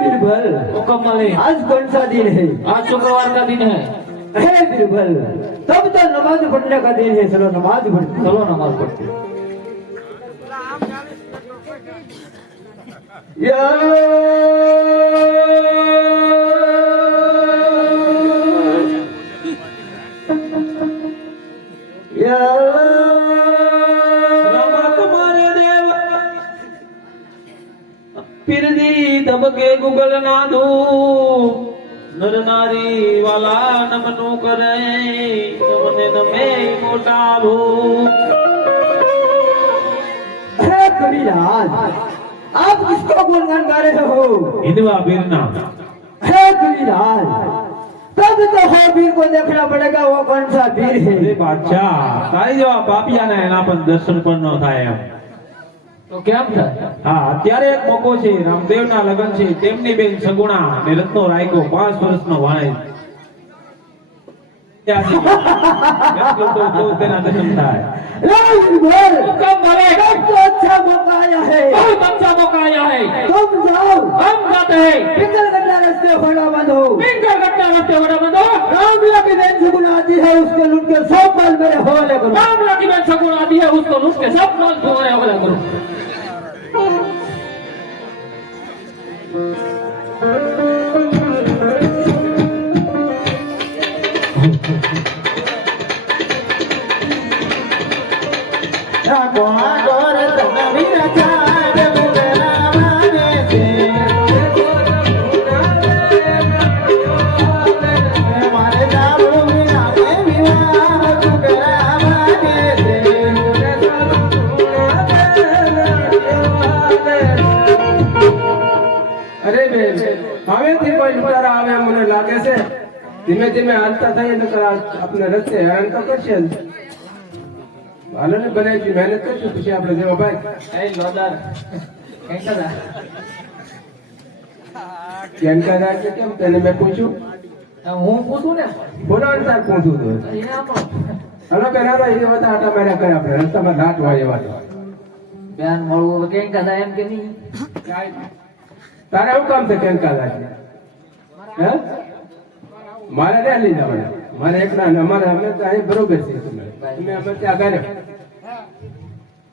बीरबल मुकम्मल है। आज कौन सा दिन है? आज शुक्रवार का दिन है। हे बीरबल तब तो नमाज पढ़ने का दिन है, चलो नमाज पढ़ते। चलो नमाज पढ़ते। या या फिरदी धमके गुगल नादू नर नारी वाला नमनु करे नमने नमे मोटा भू। हे कबीराज आप किसको गुणगान गा रहे हो? हिंदवा बीरना। हे कबीराज तब तो हो वीर को देखना पड़ेगा, वो कौन सा वीर है? अरे बादशाह तारी જેવા પાપિયાને એના પણ દર્શન પણ ન થાય એમ તો કેમ થાય? હા અત્યારે એક મોકો છે, રામદેવના લગન છે, તેમની બેન સગુણા ને રત્નો રાયકો 5 વર્ષનો ભાઈ તો તેના દર્શન થાય। कब अच्छा मौका आया है, बहुत अच्छा मौका आया है। तुम जाओ, हम जाते हैं। पिंगल गड्ढा रास्ते घोड़ा बंधो, पिंगल गड्ढा रास्ते घोड़ा बंधो। रामला की बहन सगुण आती है, उसके लूट के सब माल मेरे हवाले करो। रामला की बहन सगुण आती है, उसको लूट के सब माल तुम्हारे हवाले करो। અરે બેન હવેથી કોઈ લૂંટારા આવે એમ મને લાગે છે। ધીમે ધીમે હાલતા થઈએ નકર આપણે રસ્તે હેરાન તો કરશે જ। હાલો ને બનાવી મહેનત કરશું પછી આપણે જેવા ભાઈ એ લોદાર કેંકરા કેનકા રાખે કેમ તને મેં પૂછ્યું? હું પૂછું ને બોલો અનુસાર પૂછું તો હલો બેન હાલો એ બધા આટા માર્યા કરે આપણે રસ્તામાં ઘાટ હોય એવા બેન મળવું કેંકા થાય એમ કે નહીં? તારે શું કામ છે કેનકા રાખે? હે મારે નહીં લઈ જવાના, મારે એકલા અમારે અમે તો અહીં બરોબર છે તમે અમે ત્યાં આગળ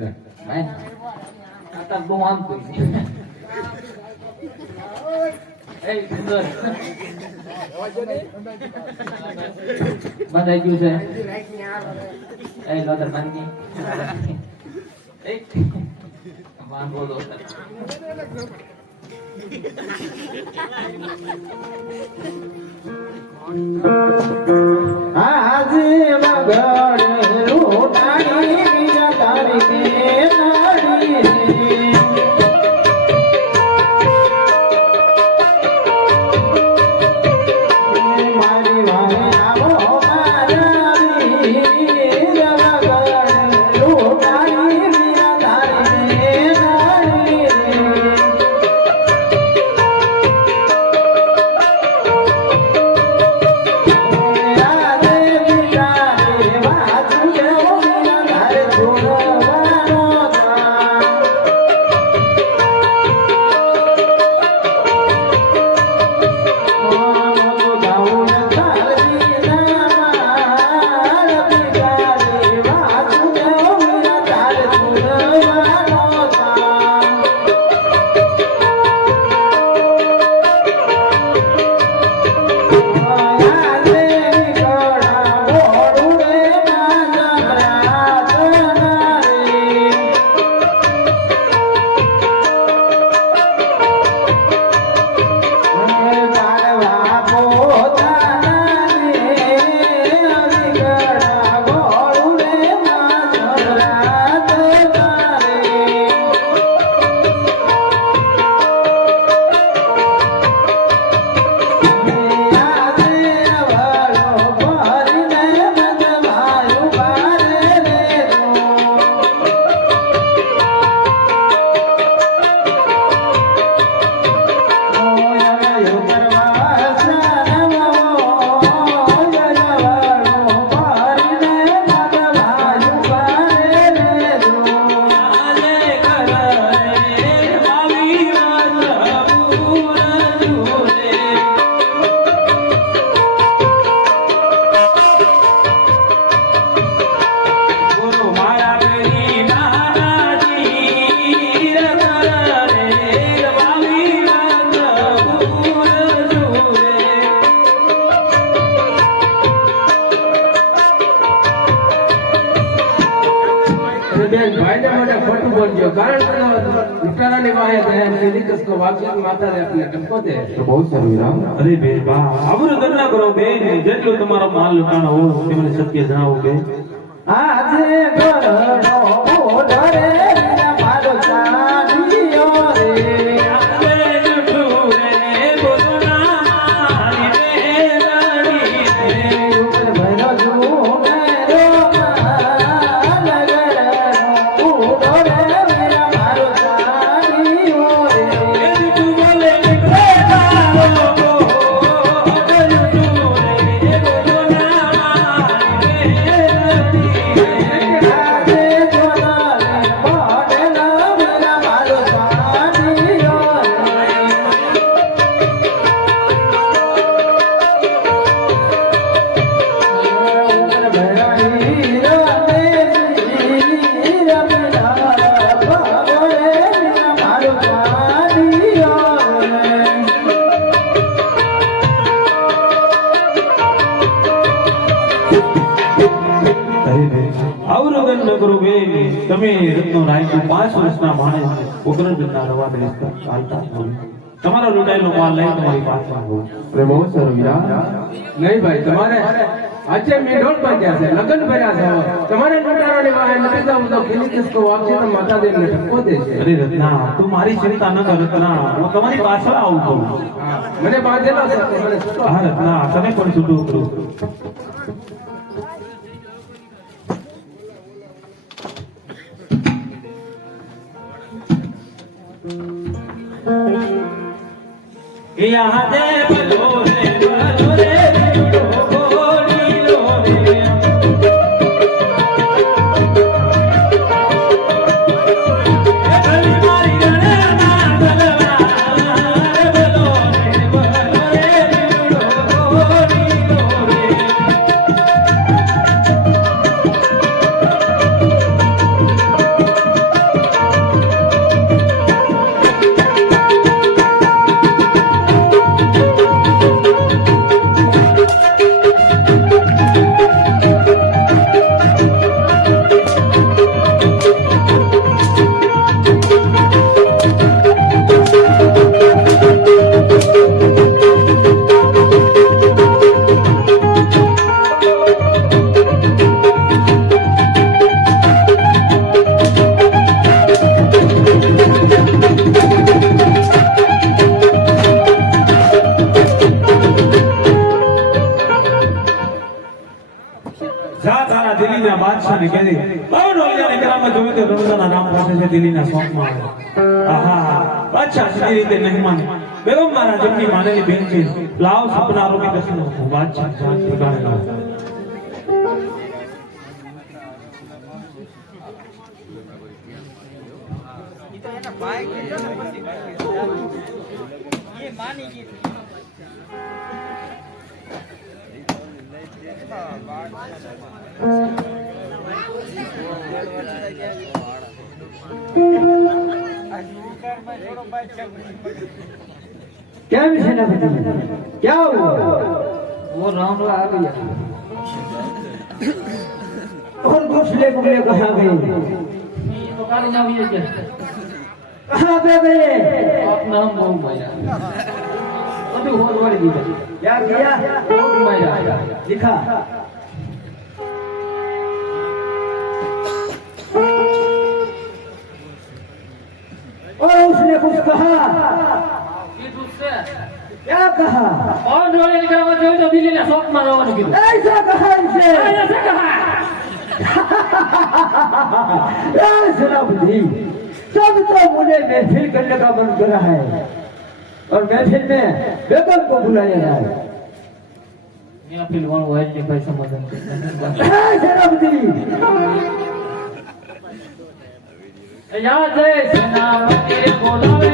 લે બેન આતા બહુ આમ કોઈ એ સુંદર બંધાઈ ગયું છે। એ લોદર બંધી એક માન બોલો આજે મગડ લૂંટાણી તારી બેનાડી મારી વાહે આવો મારી મગડ લૂંટાણી તારી બેનાડી રાધે પિતા રે વાજુ કારણ तो लुटारा ने वाहे दे निधि किसको वापस माता ने अपने टपको दे तो बहुत सारू हीरा અરે બેન બા આવું દર ના કરો બેન જેટલો તમારો માલ લૂંટાણો હોય તે મને સત્ય જણાવો બેન આજે ઘરનો ઓઢરે મારો ચાંદીયો રે અવરોધન ન કરો બેન તમે રત્નો રાયકો 5 વર્ષના માણસ ઉગ્રબિંદના રવા બેસતા ચાલતા તમારો લૂંટાયેલો માલ લઈ તમારી પાસે આવો અરે बहुत सारू हीरा नहीं भाई तुम्हारे अच्छे मेढोल पर क्या से लगन भरा છે તમારે લુટારા ને વાહે નથી જાવું તો ખીલી કિસકો વાપસી તો માતા દેવ ને ટપકો દે છે અરે રત્ના તું મારી ચિંતા ન કર રત્ના હું તમારી પાછળ આવું છું મને બાંધેલો છે તો મને છૂટો હા રત્ના તમે પણ છૂટું કરો यहाँ दे बलो रे गोली लो रे भली मारी गणे ना बलवा बलो रे गोली लो रे બાદશાહને કહે બાવન ઓલિયાને કરામત જોવે તો રણુદાના નામ પાસે છે દિલ્હીના શોખમાં આહા બાદશાહ સીધી રીતે નહીં માને બેગમ મારા જમની માનેલી બેન છે લાવ સપના રોકી દર્શન બાદશાહ જાત પ્રકારે લાવ क्या विषय ना बताइए क्या हुआ वो रामला आ गया और घोसले बुगले कहाँ गए तो काली ना भी है कहाँ पे गए आप नाम बोल माया अभी हो वाली दी क्या किया बोल माया लिखा और उसने कुछ कहा ये दूसरे क्या कहा और डोले निकला वो जो तो दिल्ली ना शॉप मारो वाली की ऐसा कहा इनसे ऐसा कहा यार सलामुद्दीन सब तो मुझे महफिल करने का मन कर रहा है और महफिल में बेगम को बुलाया रहा है मैं फिल्म वो है ये पैसा मदन सलामुद्दीन याद है सेना मेरे बोलावे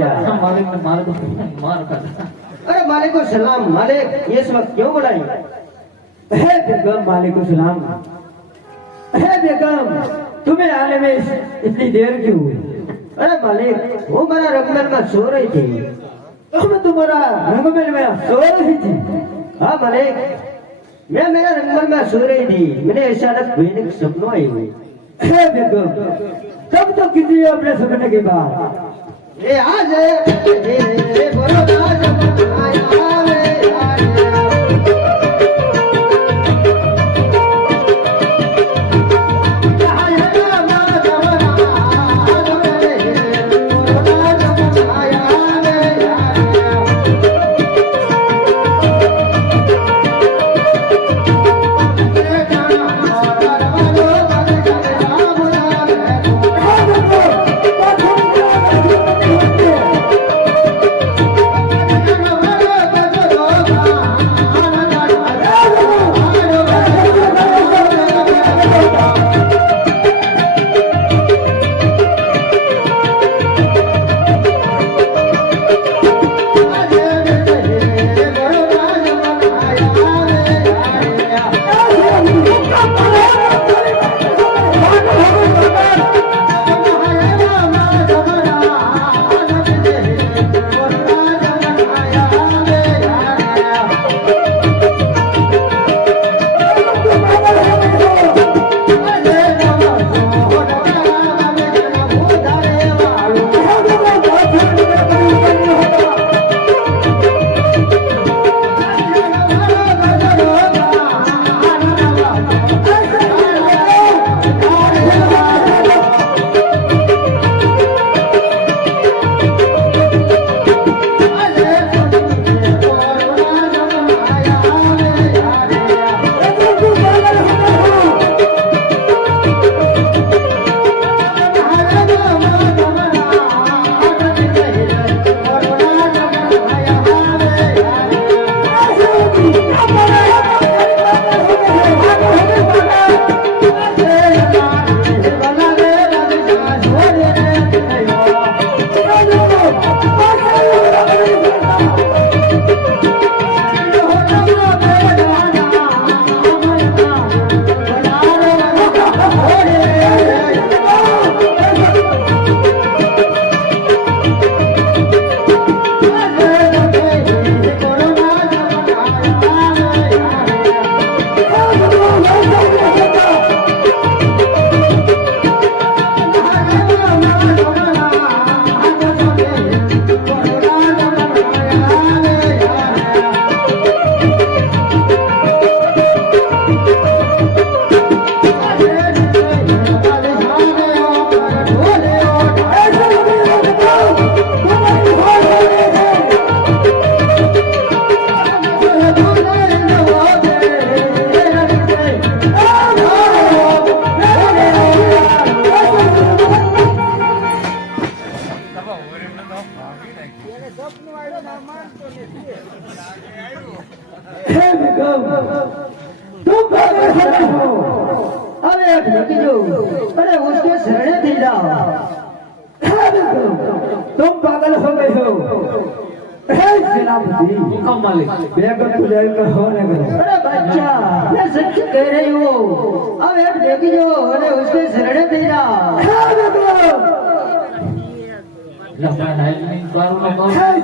या मालिक ने मार कर अरे मालिक को सलाम मालिक ये इस वक्त क्यों बुलाई है बेगम मालिक को सलाम है बेगम तुम्हें आने में इतनी देर क्यों हुई? अरे मालिक, वो मेरा रंगमहल में सो रही थी। मैं तुम्हारा रंगमहल में सो रही थी? हाँ मालिक, मैं मेरा रंगमहल में सो रही थी। मैंने अचानक भयानक सपनों आई हुई। बेगम, तब तो किसी अपने सपने के बाद ये आज बोलो आज आया रे अरे उसके शरणे थी जाओ। तुम पागल हो गए हो। सेनापति बेगम को लेकर होने गए। अरे बच्चा, मैं सच कह रही हूँ। अब एक देखी जो अरे उसके शरणे थी जाओ।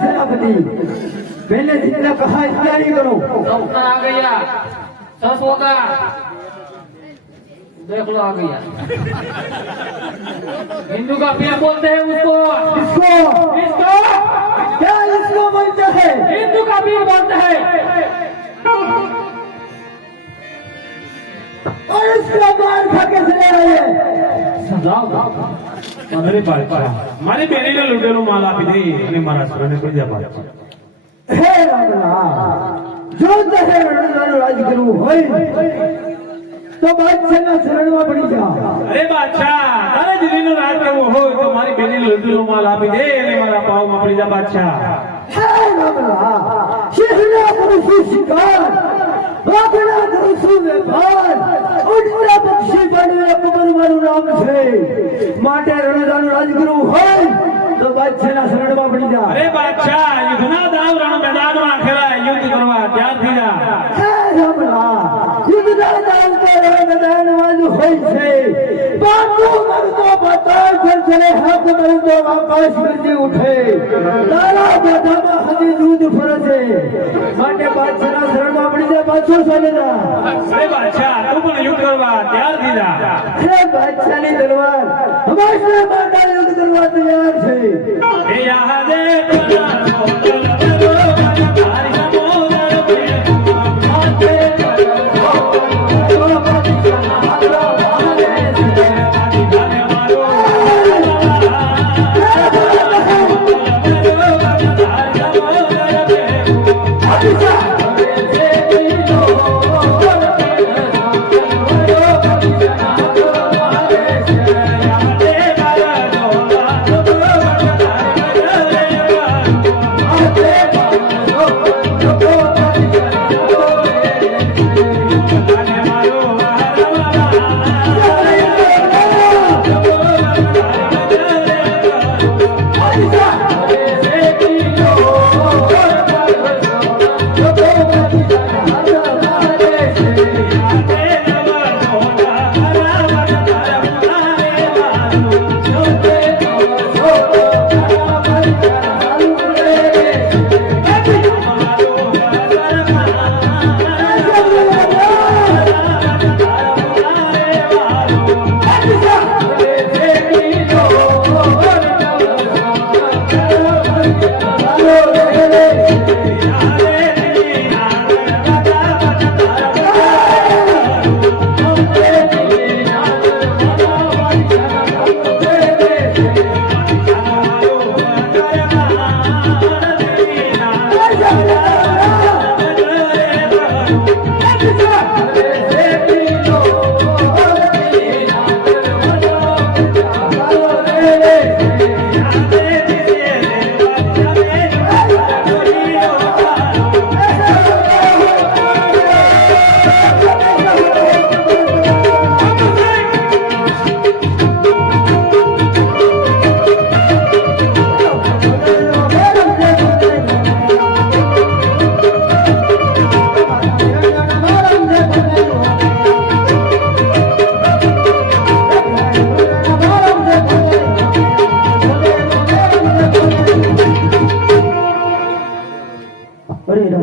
सेनापति, पहले जितना कहा इतना ही करो। डॉक्टर आ गया, सस होगा, देख लो आ गया। हिंदू का पीर बोलते हैं उसको। इसको इसको क्या इसको बोलते हैं? हिंदू का पीर बोलते हैं। और इसका मार खा के चले रहे हैं। समझाओ मेरे बादशाह, मारी बेनी ने लुटेलो माल आपी दे અને મારા શરણે કોઈ જા બાદશાહ। હે રામલા, જો તને રણનું રાજ કરવું હોય તો બાદશાહના શરણમાં પડી જા। અરે બાદશાહ, તારે દિલ્હીનો રાજ કરવો હોય તો મારી બેની લૂટેલો માલ આપી દે અને મારા પાવમાં પડી જા બાદશાહ। હે રામલા, શિખના કરું શિકાર, વાગના કરું વેપાર, ઉડતા પક્ષી બને અકબર મારું નામ છે। માટે રણનું રાજ કરવું હોય તો બાદશાહના શરણમાં પડી જા। અરે બાદશાહ, યુદ્ધના દાવ રણ મેદાનમાં ખેલાય, યુદ્ધ કરવા તૈયાર થઈ જા। હે રામલા, યુદ્ધના દાવ મેદાનમાં હોય છે બાપુ મરતો બતાવ ચલે હાથ મરતો આકાશ ગરજી ઉઠે તારા બેઠામાં હજી દૂધ ફરે છે માટે બાદશાહના શરણમાં પડી જાય પાછો ચાલેલા અરે બાદશાહ તું પણ યુદ્ધ કરવા તૈયાર દીધા અરે બાદશાહની તલવાર હંમેશા માટે યુદ્ધ કરવા તૈયાર છે એ યાદે તારા સોદલ કરો તારી સમોદર પે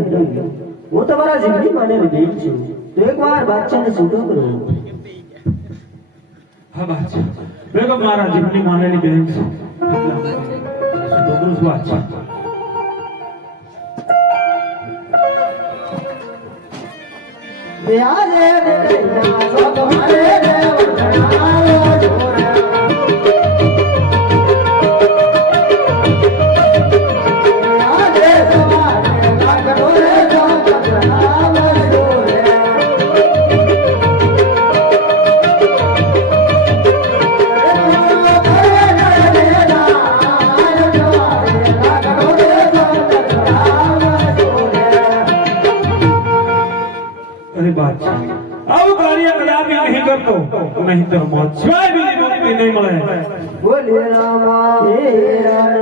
માથે હું તમારા જિંદગી માનેલી બેન છું તો એકવાર બાદશાહને છૂટો કરો હા બાદશાહ બેગમ મારા જીવની માનેલી બહેન છે છૂટો કરું છું બાદશાહ આવું કાર્ય કદાપી નહીં કરતો નહીં તો મોત સિવાય બીજી મુક્તિ નહીં મળે બોલે રામા હે રામ